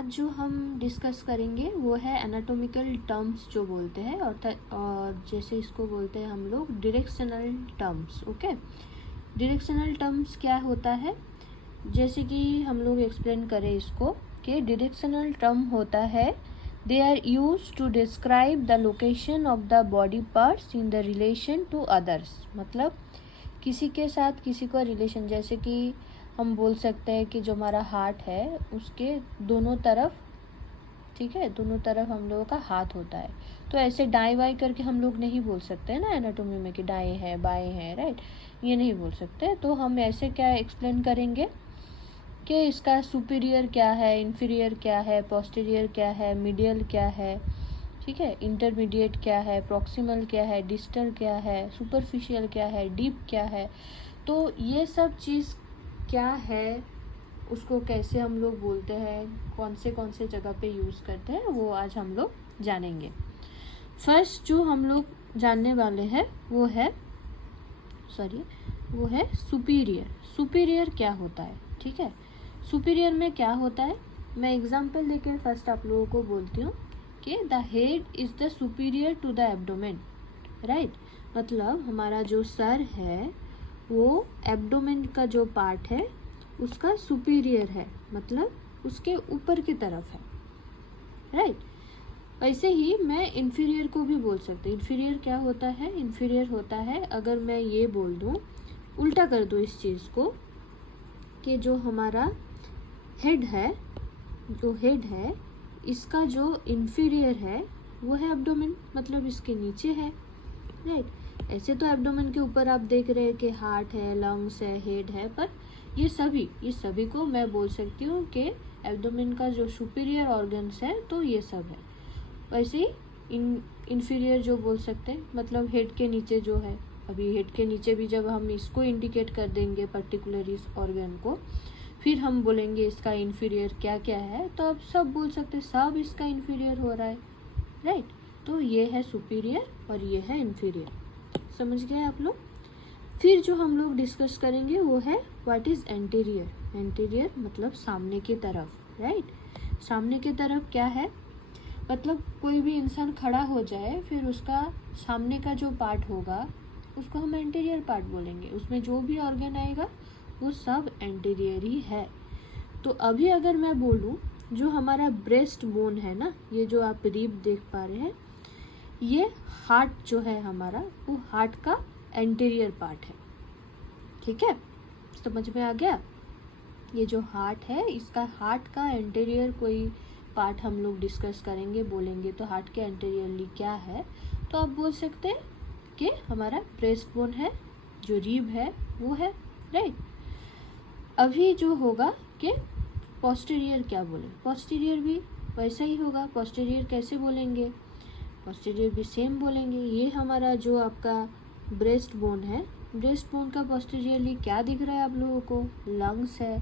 आज जो हम डिस्कस करेंगे वो है एनाटॉमिकल टर्म्स जो बोलते हैं, और जैसे इसको बोलते हैं हम लोग directional terms. Okay, directional terms क्या होता है, जैसे कि हम लोग एक्सप्लेन करें इसको कि डायरेक्शनल टर्म होता है they are use to describe the location of the body parts in the relation to others. मतलब किसी के साथ किसी का रिलेशन, जैसे कि हम बोल सकते हैं कि जो हमारा हार्ट है उसके दोनों तरफ, ठीक है, दोनों तरफ हम लोगों का हाथ होता है। तो ऐसे दाएं बाएं करके हम लोग नहीं बोल सकते हैं ना एनाटोमी में कि दाएं है बाएं है, राइट, ये नहीं बोल सकते। तो हम ऐसे क्या एक्सप्लेन करेंगे कि इसका सुपीरियर क्या है, इन्फीरियर क्या है, पोस्टीरियर क्या है, मीडियल क्या है, ठीक है, इंटरमीडिएट क्या है, प्रॉक्सिमल क्या है, डिस्टल क्या है, सुपरफिशियल क्या है, डीप क्या है। तो ये सब चीज़ क्या है, उसको कैसे हम लोग बोलते हैं, कौन से जगह पे यूज़ करते हैं, वो आज हम लोग जानेंगे। फर्स्ट जो हम लोग जानने वाले हैं वो है सुपीरियर। सुपीरियर क्या होता है, ठीक है, सुपीरियर में क्या होता है, मैं एग्जांपल देके फर्स्ट आप लोगों को बोलती हूँ कि the head is the superior to the abdomen, right. मतलब हमारा जो सर है वो एब्डोमेन का जो पार्ट है उसका सुपीरियर है, मतलब उसके ऊपर की तरफ है, राइट। वैसे ही मैं इन्फीरियर को भी बोल सकती हूँ। इन्फीरियर क्या होता है, इन्फीरियर होता है, अगर मैं ये बोल दूँ, उल्टा कर दूँ इस चीज़ को, कि जो हमारा हेड है, इसका जो इन्फीरियर है वो है एब्डोमेन, मतलब इसके नीचे है, राइट। ऐसे तो एब्डोमेन के ऊपर आप देख रहे हैं कि हार्ट है, लंग्स है, हेड है, पर ये सभी को मैं बोल सकती हूँ कि एब्डोमेन का जो सुपीरियर ऑर्गन्स है तो ये सब है। वैसे ही इन्फीरियर जो बोल सकते हैं, मतलब हेड के नीचे जो है, अभी हेड के नीचे भी जब हम इसको इंडिकेट कर देंगे पर्टिकुलर इस ऑर्गन को, फिर हम बोलेंगे इसका इन्फीरियर क्या क्या है, तो आप सब बोल सकते हैं सब इसका इन्फीरियर हो रहा है, राइट। तो ये है सुपीरियर और ये है इन्फीरियर, समझ गए आप लोग। फिर जो हम लोग डिस्कस करेंगे वो है व्हाट इज़ एंटीरियर। एंटीरियर मतलब सामने की तरफ, राइट। सामने की तरफ क्या है, मतलब कोई भी इंसान खड़ा हो जाए फिर उसका सामने का जो पार्ट होगा उसको हम एंटीरियर पार्ट बोलेंगे, उसमें जो भी ऑर्गन आएगा वो सब एंटीरियर ही है। तो अभी अगर मैं बोलूँ जो हमारा ब्रेस्ट बोन है ना, ये जो आप रिब देख पा रहे हैं, ये हार्ट जो है हमारा, वो हार्ट का एंटीरियर पार्ट है, ठीक है, समझ में आ गया। ये जो हार्ट है, इसका हार्ट का एंटीरियर कोई पार्ट हम लोग डिस्कस करेंगे, बोलेंगे तो हार्ट के एंटीरियरली क्या है, तो आप बोल सकते हैं कि हमारा ब्रेस्ट बोन है, जो रीब है वो है, राइट। अभी जो होगा कि पोस्टीरियर क्या बोले, पोस्टीरियर भी वैसा ही होगा। पोस्टीरियर कैसे बोलेंगे, पोस्टीरियर भी सेम बोलेंगे। ये हमारा जो आपका ब्रेस्ट बोन है, ब्रेस्ट बोन का पोस्टीरियरली क्या दिख रहा है आप लोगों को, लंग्स है,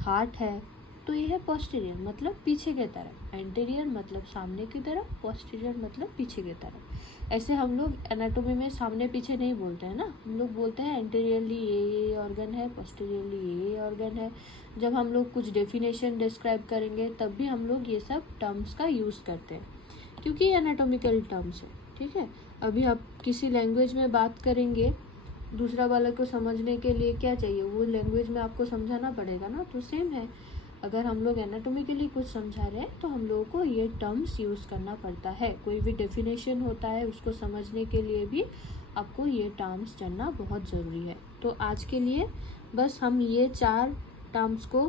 हार्ट है, तो ये है पोस्टीरियर मतलब पीछे की तरफ, एंटीरियर मतलब सामने की तरफ, पोस्टीरियर मतलब पीछे की तरफ। ऐसे हम लोग एनाटोमी में सामने पीछे नहीं बोलते हैं ना, हम लोग बोलते हैं एंटीरियरली ये ऑर्गन है, पोस्टीरियरली ये ऑर्गन है। जब हम लोग कुछ डेफिनेशन डिस्क्राइब करेंगे तब भी हम लोग ये सब टर्म्स का यूज़ करते हैं, क्योंकि ये एनाटॉमिकल टर्म्स है, ठीक है। अभी आप किसी लैंग्वेज में बात करेंगे, दूसरा वाले को समझने के लिए क्या चाहिए, वो लैंग्वेज में आपको समझाना पड़ेगा ना, तो सेम है। अगर हम लोग एनाटॉमिकली कुछ समझा रहे हैं तो हम लोगों को ये टर्म्स यूज़ करना पड़ता है। कोई भी डेफिनेशन होता है उसको समझने के लिए भी आपको ये टर्म्स जानना बहुत ज़रूरी है। तो आज के लिए बस हम ये 4 टर्म्स को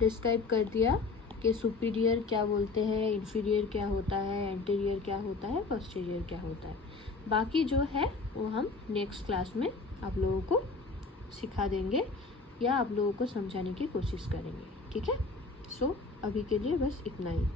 डिस्क्राइब कर दिया कि सुपीरियर क्या बोलते हैं, इन्फीरियर क्या होता है, एंटीरियर क्या होता है, पोस्टीरियर क्या होता है। बाकी जो है वो हम नेक्स्ट क्लास में आप लोगों को सिखा देंगे या आप लोगों को समझाने की कोशिश करेंगे, ठीक है। सो अभी के लिए बस इतना ही।